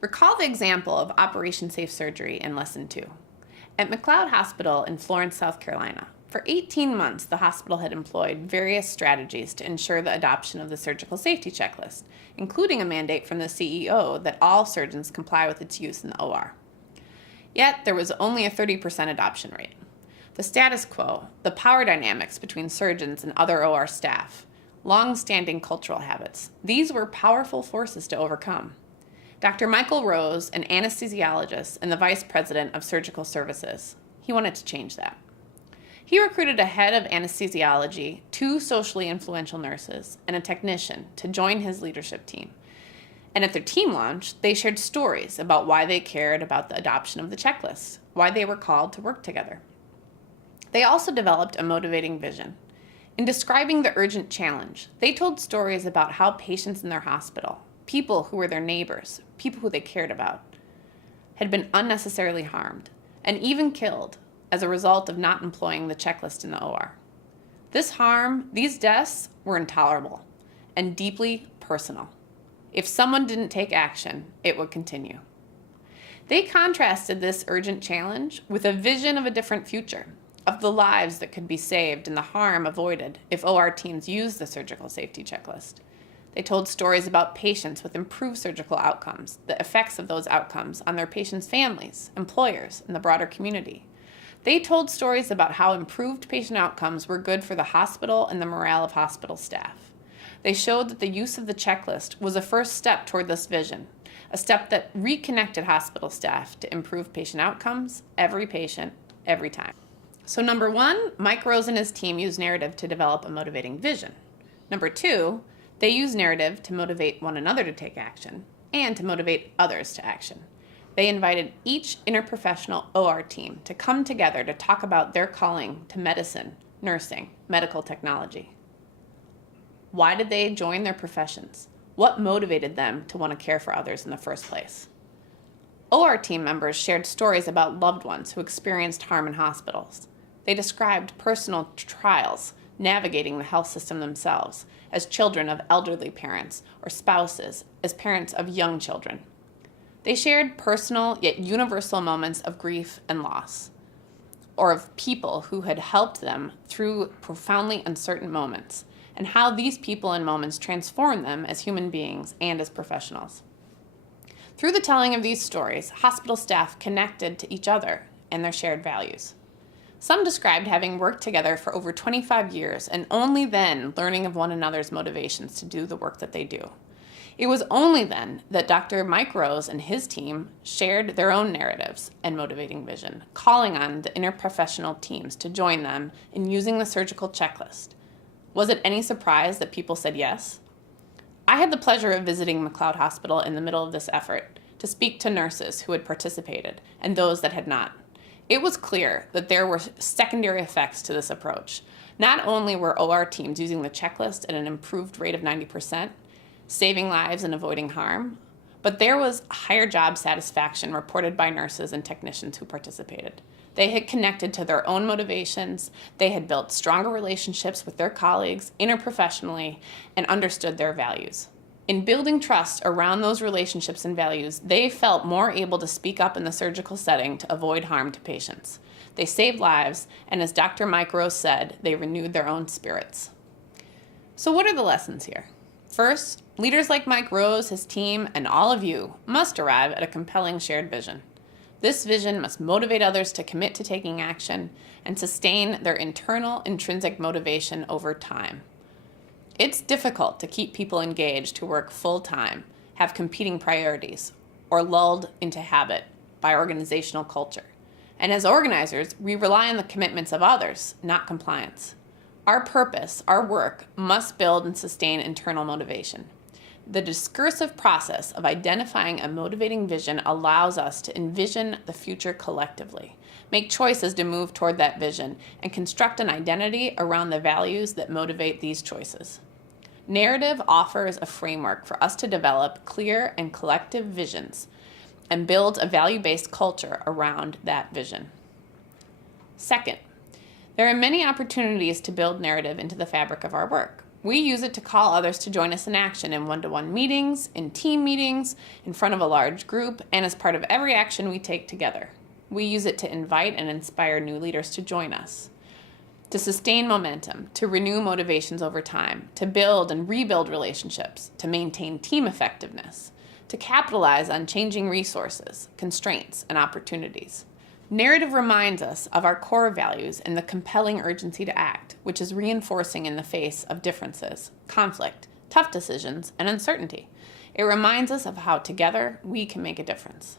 Recall the example of Operation Safe Surgery in Lesson 2. At McLeod Hospital in Florence, South Carolina, for 18 months the hospital had employed various strategies to ensure the adoption of the surgical safety checklist, including a mandate from the CEO that all surgeons comply with its use in the OR. Yet there was only a 30% adoption rate. The status quo, the power dynamics between surgeons and other OR staff, long-standing cultural habits, these were powerful forces to overcome. Dr. Michael Rose, an anesthesiologist and the vice president of surgical services, he wanted to change that. He recruited a head of anesthesiology, 2 socially influential nurses, and a technician to join his leadership team. And at their team launch, they shared stories about why they cared about the adoption of the checklist, why they were called to work together. They also developed a motivating vision. In describing the urgent challenge, they told stories about how patients in their hospital, people who were their neighbors, people who they cared about, had been unnecessarily harmed and even killed as a result of not employing the checklist in the OR. This harm, these deaths, were intolerable and deeply personal. If someone didn't take action, it would continue. They contrasted this urgent challenge with a vision of a different future, of the lives that could be saved and the harm avoided if OR teams used the surgical safety checklist. They told stories about patients with improved surgical outcomes, the effects of those outcomes on their patients' families, employers, and the broader community. They told stories about how improved patient outcomes were good for the hospital and the morale of hospital staff. They showed that the use of the checklist was a first step toward this vision, a step that reconnected hospital staff to improve patient outcomes, every patient, every time. So number 1, Mike Rose and his team used narrative to develop a motivating vision. Number 2, they use narrative to motivate one another to take action and to motivate others to action. They invited each interprofessional OR team to come together to talk about their calling to medicine, nursing, medical technology. Why did they join their professions? What motivated them to want to care for others in the first place? OR team members shared stories about loved ones who experienced harm in hospitals. They described personal trials navigating the health system themselves, as children of elderly parents or spouses, as parents of young children. They shared personal yet universal moments of grief and loss, or of people who had helped them through profoundly uncertain moments, and how these people and moments transformed them as human beings and as professionals. Through the telling of these stories, hospital staff connected to each other and their shared values. Some described having worked together for over 25 years and only then learning of one another's motivations to do the work that they do. It was only then that Dr. Mike Rose and his team shared their own narratives and motivating vision, calling on the interprofessional teams to join them in using the surgical checklist. Was it any surprise that people said yes? I had the pleasure of visiting McLeod Hospital in the middle of this effort to speak to nurses who had participated and those that had not. It was clear that there were secondary effects to this approach. Not only were OR teams using the checklist at an improved rate of 90%, saving lives and avoiding harm, but there was higher job satisfaction reported by nurses and technicians who participated. They had connected to their own motivations, they had built stronger relationships with their colleagues interprofessionally, and understood their values. In building trust around those relationships and values, they felt more able to speak up in the surgical setting to avoid harm to patients. They saved lives, and as Dr. Mike Rose said, they renewed their own spirits. So what are the lessons here? First, leaders like Mike Rose, his team, and all of you must arrive at a compelling shared vision. This vision must motivate others to commit to taking action and sustain their internal intrinsic motivation over time. It's difficult to keep people engaged who work full-time, have competing priorities, or lulled into habit by organizational culture. And as organizers, we rely on the commitments of others, not compliance. Our purpose, our work, must build and sustain internal motivation. The discursive process of identifying a motivating vision allows us to envision the future collectively, make choices to move toward that vision, and construct an identity around the values that motivate these choices. Narrative offers a framework for us to develop clear and collective visions and build a value-based culture around that vision. Second, there are many opportunities to build narrative into the fabric of our work. We use it to call others to join us in action in one-to-one meetings, in team meetings, in front of a large group, and as part of every action we take together. We use it to invite and inspire new leaders to join us, to sustain momentum, to renew motivations over time, to build and rebuild relationships, to maintain team effectiveness, to capitalize on changing resources, constraints, and opportunities. Narrative reminds us of our core values and the compelling urgency to act, which is reinforcing in the face of differences, conflict, tough decisions, and uncertainty. It reminds us of how together we can make a difference.